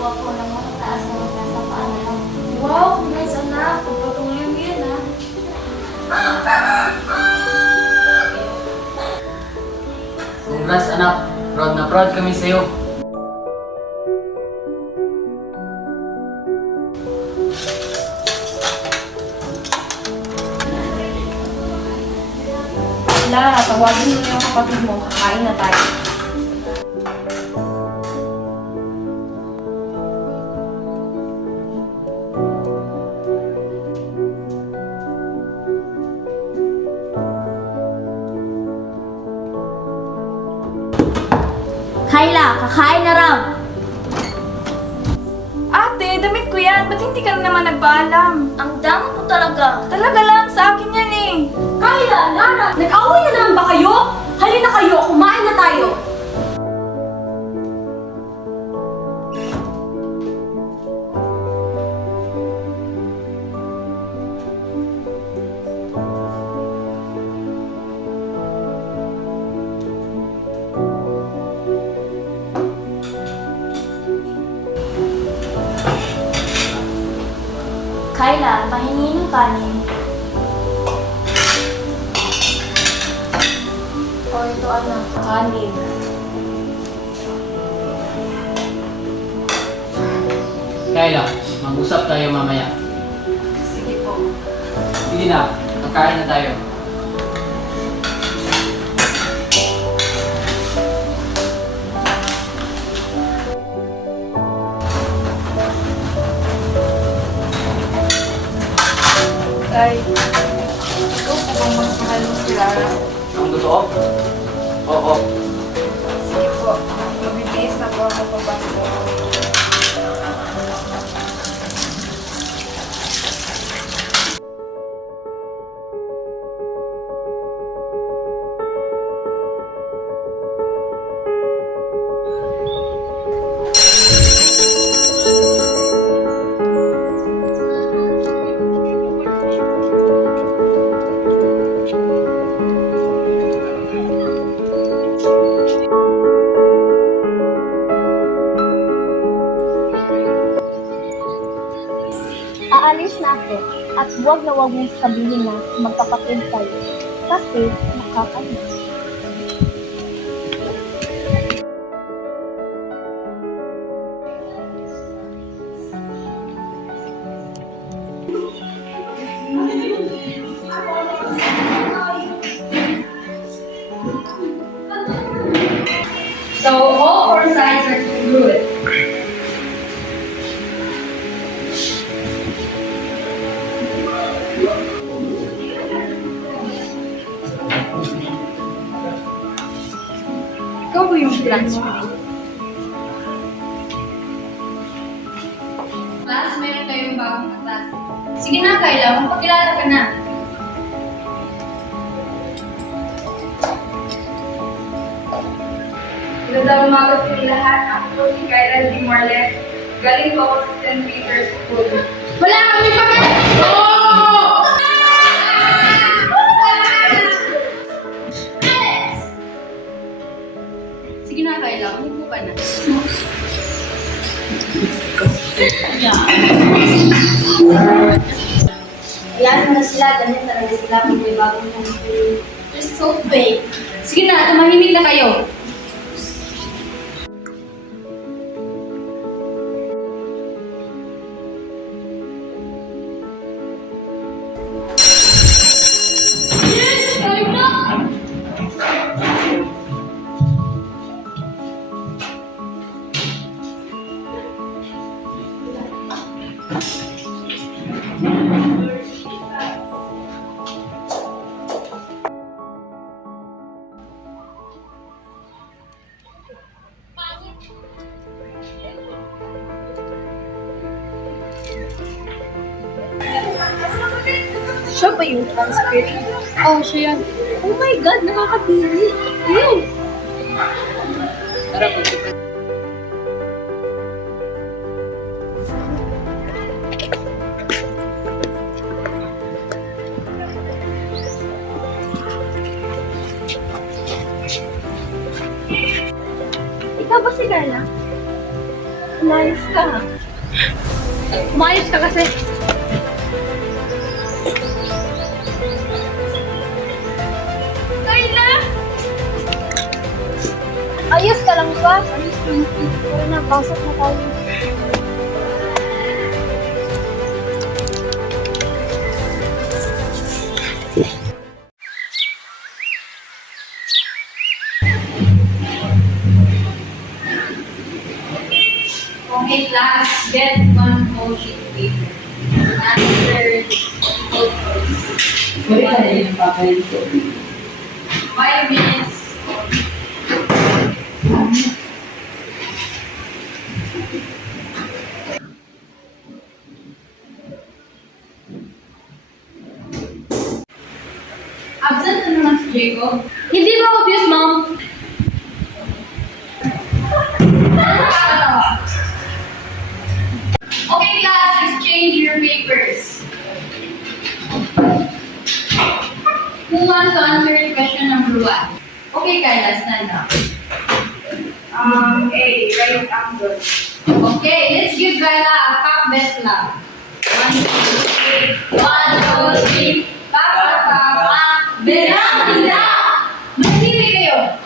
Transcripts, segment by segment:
ako ng matataas na nasa paalam. Wow, congrats anak. Pagpatuloy mo yan ha. Congrats anak, proud na proud kami sa'yo. Lara, tawagin mo na yung kapatid mo. Kakain na tayo. Kayla, kakain na raw! Ate, damit ko yan. Ba't hindi ka na naman nagpaalam? Ang damot mo talaga! Talaga lang, sa akin yan eh. Kayla, Lara, nag-away na naman ba kayo? Halina kayo, kumain na tayo. Kayla, pahingi ng kanin. O ito anak, kanin. Kayla, mag-usap tayo mamaya. Sige po. Sige na, kakain na tayo. Tay, ikaw po bang mas mahal mo si Lara? Ang totoo? Oo. Sige po, mabibihis na po ako papasok. Aalis na ako at huwag na huwag mong sabihin na magkapatid kayo kasi nakakainis. So, all four sides are congruent. Ikaw ba yung transfer? Class, meron tayong bagong class. Sige na, Kayla, magpakilala ka na. Magandang umaga sa inyo lahat. Ako po si Kayla D. Morles. Galing po ako sa St. Peter's School. Wala kami pagkakas! Sige na, Kayla. Umupo ka na. Ayan na sila, ganyan talaga sila pag may bagong country. They're so fake. Sige na, tumahimik na kayo. Siya ba yung transfer? Oh, siya yan. Oh my God, nakakadiri. Ew! Tara, punta. Ikaw ba si Carla? Umayos ka. Umayos ka kasi. Kayla! Ayos ka lang ba? Ayos ka lang. Tara na, pasok na tayo. Okay, class, get one whole sheet of paper. Answer both choice. Pwede ka na yung papel ko. 5 minutes. Absent na naman si Jacob. Hindi ba obvious, ma'am? Okay, class, exchange your papers. Who wants to answer question number 1? Okay, Kyla, stand up. A, right angle. Okay, let's give Kyla a pack best clap. 1, 2, 3. 1, 2, 3. Pack, pack, pack, pack. Berang, tidak! Magbibig kayo.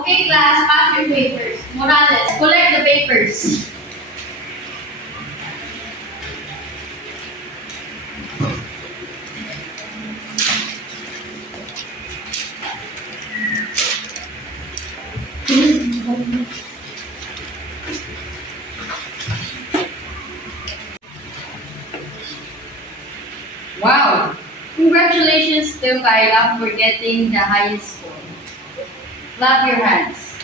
Okay, class, pass your papers. Morales, collect the papers. Wow! Congratulations to Kyla for getting the highest score. Clap your hands.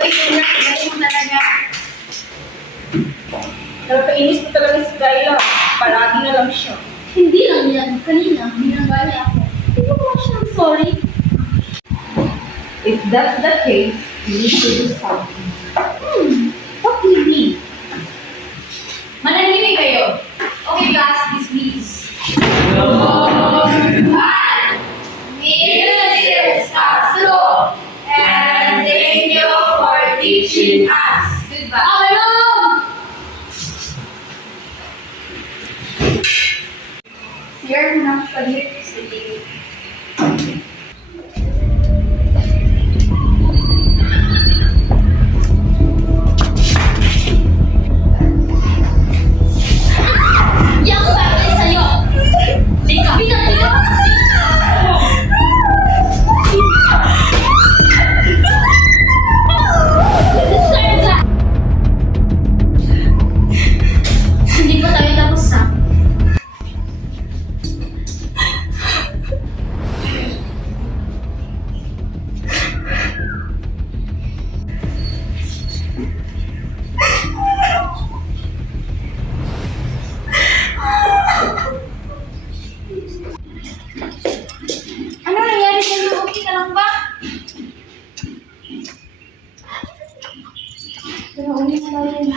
Uy, congrats mo talaga. Nakakainis na talaga si Kyla. Palagi na lang siya. Hindi lang yan. Kanina, binangga niya ako. Hindi mo ba siyang sorry? If that's the case, you need to do something. What do you mean? Manahimik kayo. Okay, class, please. Mrs. Castro, and thank you for teaching us. Goodbye. Okay, ma'am! Sir, nakasaglit. Sige. Yang bagay sa'yo! Bigat-bigat ka kasi! Deserve that! Hindi pa tayo tapos ha? Ano nangyari sa'yo? Okay ka lang ba? Pero ulit na tayo.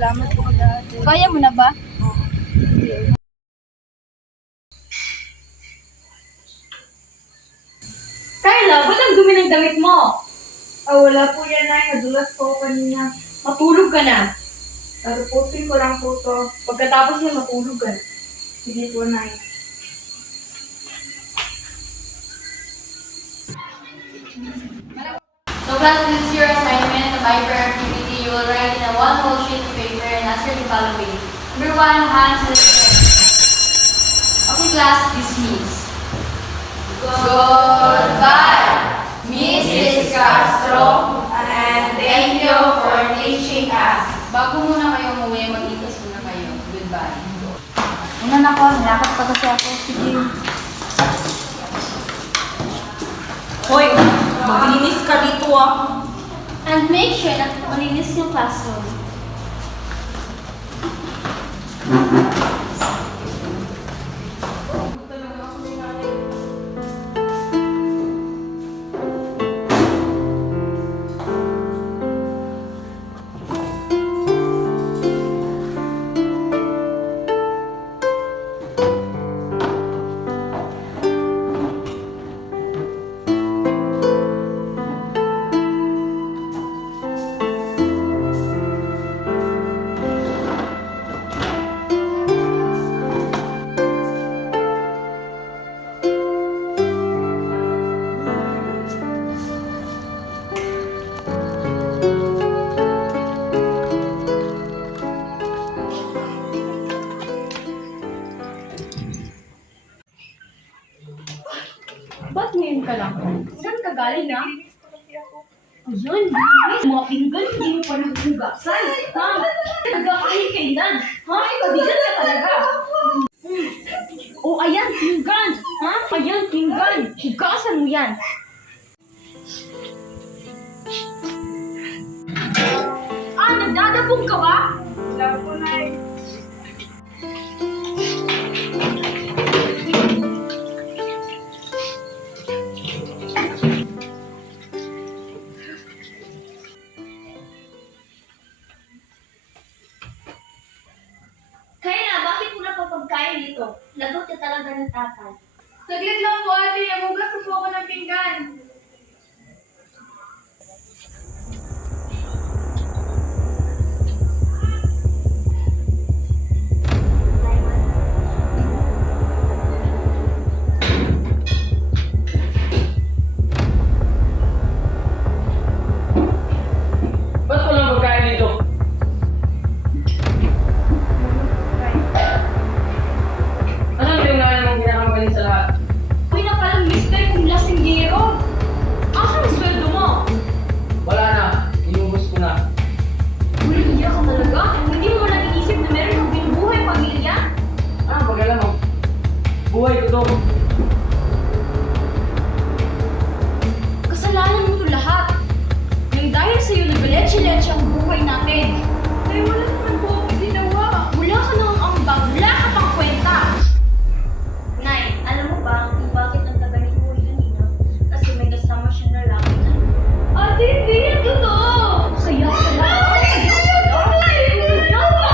Salamat po agad. Kaya mo na ba? Carla, ba't ang dumi ng damit mo? Wala po yan, Nay. Nadulas po ako kanina. Matulog ka na. Tarupusin ko lang po to. Pagkatapos niya, matulog ka na. Sige po, Nay. So class, this is your assignment, a Viper activity. You will write in a one whole sheet of paper and answer the following. Number 1, hands to the side. Okay class, dismiss. Goodbye, Mrs. Castro, and thank you for teaching us. Bago muna kayo umuwi, mag-itos muna kayo. Goodbye. Una na ko, nilakad pa kasi ako. Sige. Hoy, maglinis ka dito ah. And make sure na malinis yung classroom. ngayon ka lang. Saan ka galing, ha? Ayun, bilis. Mga pinggan, hindi mo pa naghugasan. Ha? Nagkakahit kailan. Ha? Pabigan ka talaga. Oh, ayan, pinggan. Ha? Ayan, pinggan. Hugasan mo yan. Ah, nagdadabog ka ba? Wala po na eh. Kaya na, bakit mo na pa pagkain dito? Lagot ka talaga ng tatay. Saglit lang po, ate. Hugas po ako ng pinggan. Ba't walang pagkain dito? Asan yung nanay mong pinakamagaling sa lahat? Uy, na palang mister kung lasinggero. Asan ang sweldo mo? Wala na. Inubos ko na. Uy, iya ka talaga? Hindi mo lang inisip na meron kang binubuhay pamilya? Ah, pag-alam mo. Buhay ko to. Kasalanan mo ito lahat. Nang dahil sa'yo, nagbaletsya-letsya ang buhay natin. Ay, wala naman po akong ginawa. Wala ka nang ambag, wala ka pang kwenta. Nay, alam mo ba kung bakit ang tagal ni Kuya kanina? Kasi may kasama siya na lalaki na. Ate, hindi yan totoo. Kaya pala. Kaya pala. Kaya pala.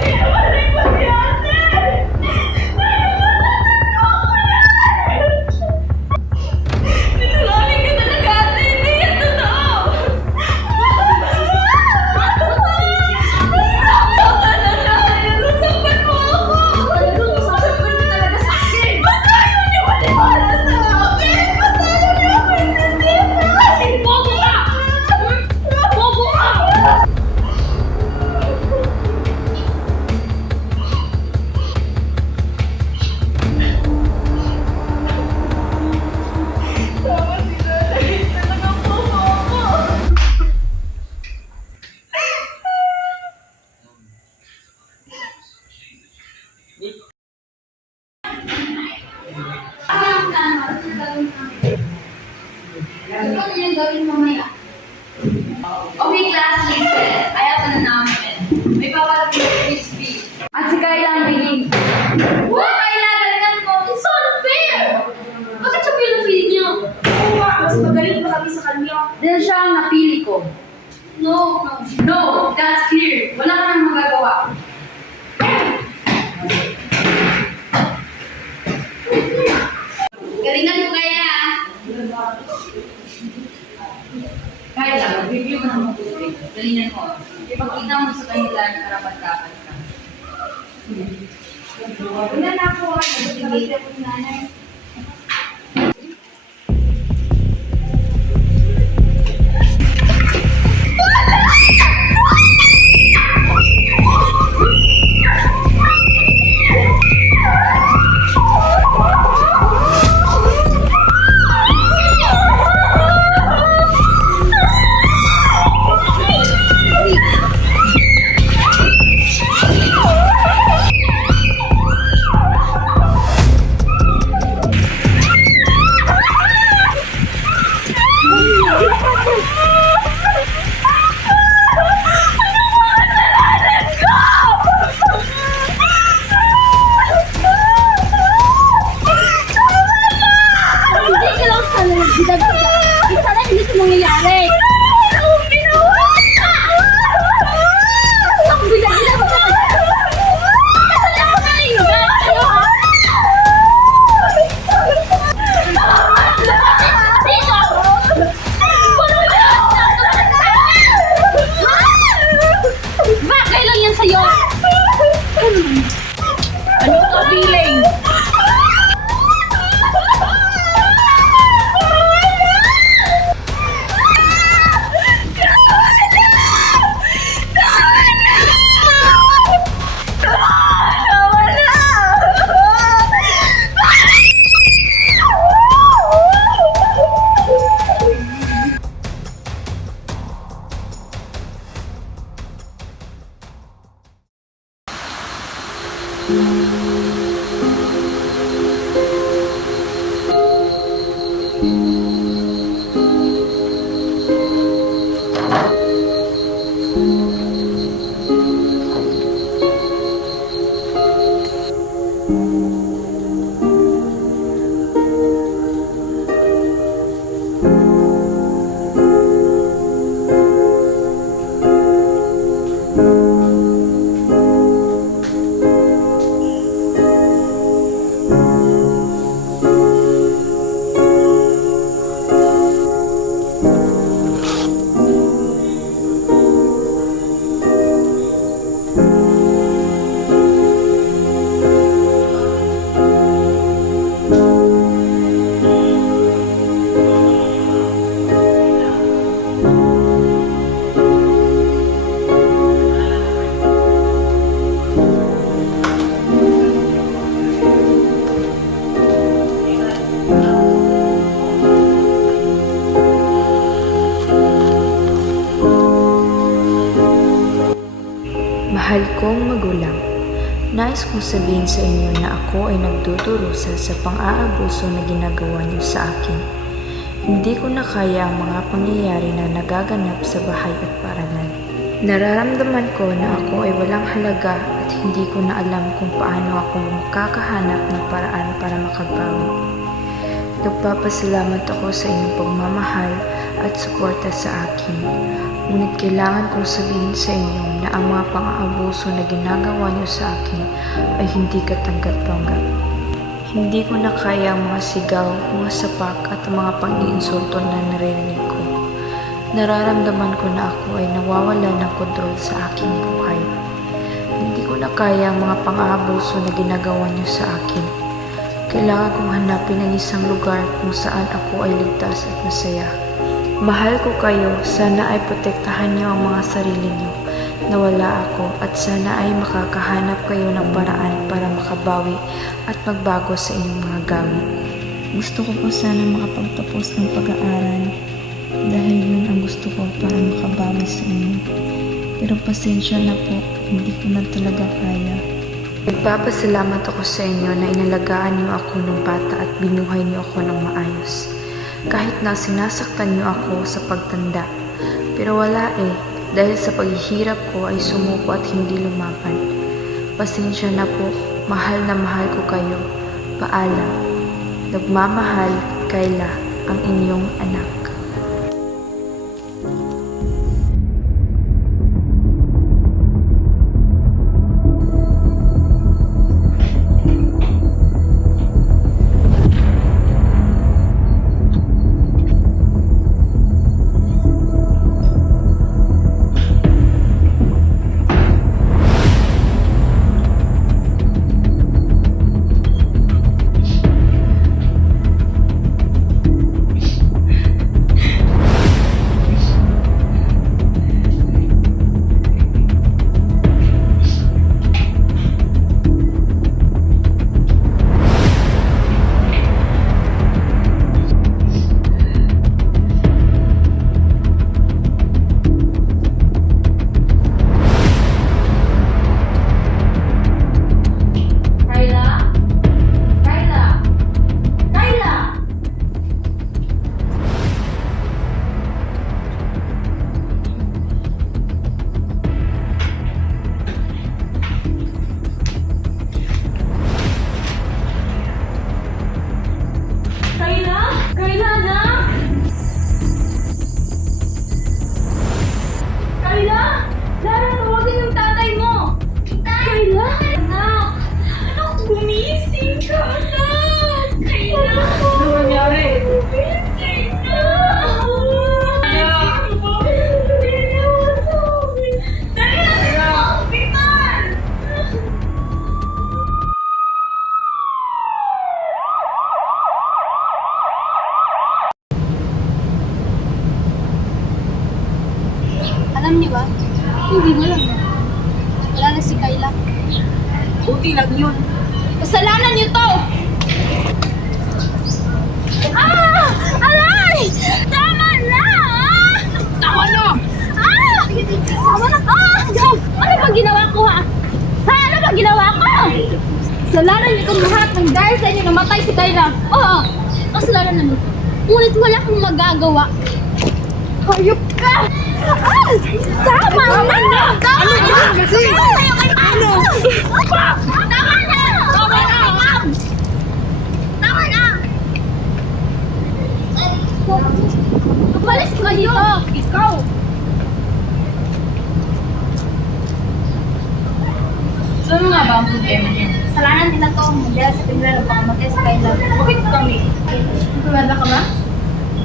Sinabalik mo si ate. Sinungaling ka talaga, ate. Hindi yan totoo. Nalusapan mo ako. Talagang sasaktan ka talaga sa akin! Ba't tayo maniwala sa akin? Ba't tayo niya kasi bobo ka! Bobo ka! Tama sila. Naging talaga bobo ako. Ano ang plano? Ano yung gawin namin? Ano yung gawin mamaya? Okay, class, listen. Ayaw ka na namin. May papalating na crispy. At si Kayla ang biging. What? Kayla, galingan mo. It's unfair! Bakit siya pinapili niyo? Oo nga, mas magaling pa kami sa kanya. Dahil siya ang napili ko. No. No, that's clear. Wala ka nang magagawa. Galingan mo kaya. Kayla, mag-review ka ng mabuti. Galingan mo. Ipakita mo sa kanila na karapat-dapat ka. Wala na ako. Nagsigaw ako ng nanay. Mahal kong magulang, nais kong sabihin sa inyo na ako ay nagdudurusa sa pang-aabuso na ginagawa niyo sa akin. Hindi ko na kaya ang mga pangyayari na nagaganap sa bahay at paaralan. Nararamdaman ko na ako ay walang halaga at hindi ko na alam kung paano ako makakahanap ng paraan para makabawi. Nagpapasalamat ako sa inyong pagmamahal at suporta sa akin. Ngunit kailangan kong sabihin sa inyo na ang mga pang-aabuso na ginagawa niyo sa akin ay hindi katanggap-tanggap. Hindi ko na kaya ang mga sigaw, mga sapak at mga pang-iinsulto na naririnig ko. Nararamdaman ko na ako ay nawawala ng kontrol sa aking buhay. Hindi ko na kaya ang mga pang-aabuso na ginagawa niyo sa akin. Kailangan kong hanapin ang isang lugar kung saan ako ay ligtas at masaya. Mahal ko kayo, sana ay protektahan niyo ang mga sarili niyo na wala ako at sana ay makakahanap kayo ng paraan para makabawi at magbago sa inyong mga gawi. Gusto ko po sana makapagtapos ng pag-aaral dahil yun ang gusto ko para makabawi sa inyo. Pero pasensya na po, hindi ko na talaga kaya. Nagpapasalamat ako sa inyo na inalagaan niyo ako ng bata at binuhay niyo ako ng maayos. Kahit na sinasaktan niyo ako sa pagtanda. Pero wala dahil sa paghihirap ko ay sumuko at hindi lumaban. Pasensya na po, mahal na mahal ko kayo. Paalam. Nagmamahal, Kayla, ang inyong anak. Alam niyo ba? Hindi mo lang ba? Wala na si Kayla. Buti lang yun. Kasalanan niyo to! Aray! Tama na! Tama na! Tama na! Ano ba ginawa ko ha? Ano ba ginawa ko? Kasalanan niyo itong lahat ng dahil sa inyo namatay si Kayla. Oo, kasalanan namin. Ngunit wala kang magagawa. Hayop ka! Tama na! Tama na! Kasi! Ano? Tama na! Tama na! Tama na! Umalis kayo! Ikaw! Ano nga ba ang problema niyo? Kasalanan nila to dahil sa pigla ng pakamatay sa Kayla. Bakit kami? Kumada ka ba?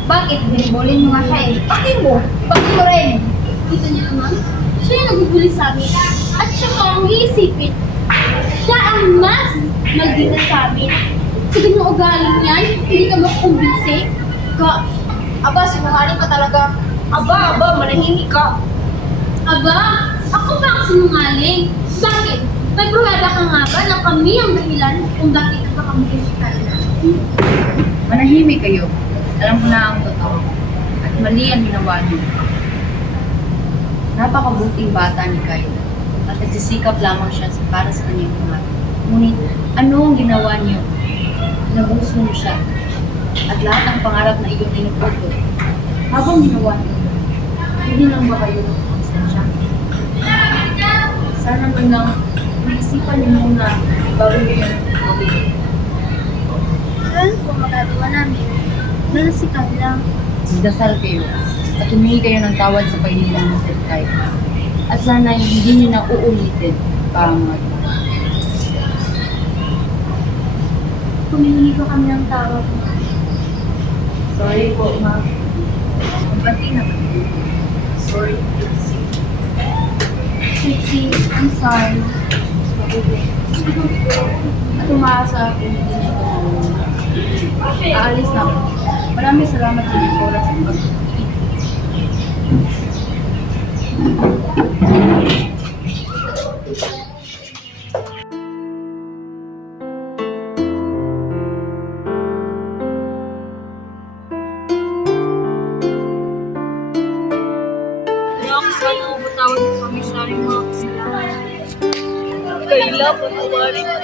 Bakit? Binibully mo nga siya eh. Bakit mo? Bakit mo rin? Kita niyo naman? Siya yung nagbubuli sa amin. At siya pa ang iisipin. Siya ang mas magdita sa amin. Sa ganung ugaling niyan, hindi ka makukumbinsi. Aba, sinungaling ka talaga. Aba, manahimik ka. Aba, ako ba ang sinungaling? Bakit? May pruweba ka nga ba na kami ang dahilan kung bakit nagpakamatay si Kayla? Manahimik kayo. Alam ko na ang totoo. At mali ang ginawa niyo. Napakabuting bata ni Kayla. At nagsisikap lamang siya para sa kanyang mga. Ngunit, ano ang ginawa niyo? Nabuso mo siya. At lahat ng pangarap na iyong tinuputo. Habang ginawa niyo, hindi lang ba kayo magpapasensya? Sana man lang, maisipan niyo muna bago niyo yun gawin. Ano po magagawa namin? Dahil si Kayla. Magdasal kayo at humingi kayo ng tawad sa painilang ng Kay. At sana hindi niyo na uulitin para mga ito. Humihingi ko kami ng tawad. Sorry po, ma'am. Magbati na kami. Sorry, Trixie. Trixie, I'm sorry. At umaasa ako hindi niya ito. Aalis na ako. Maraming salamat sa inyong oras at pag-ibig. Sana ubutawad mo kami sa aming mga kasalanan. Kayla, patawarin mo.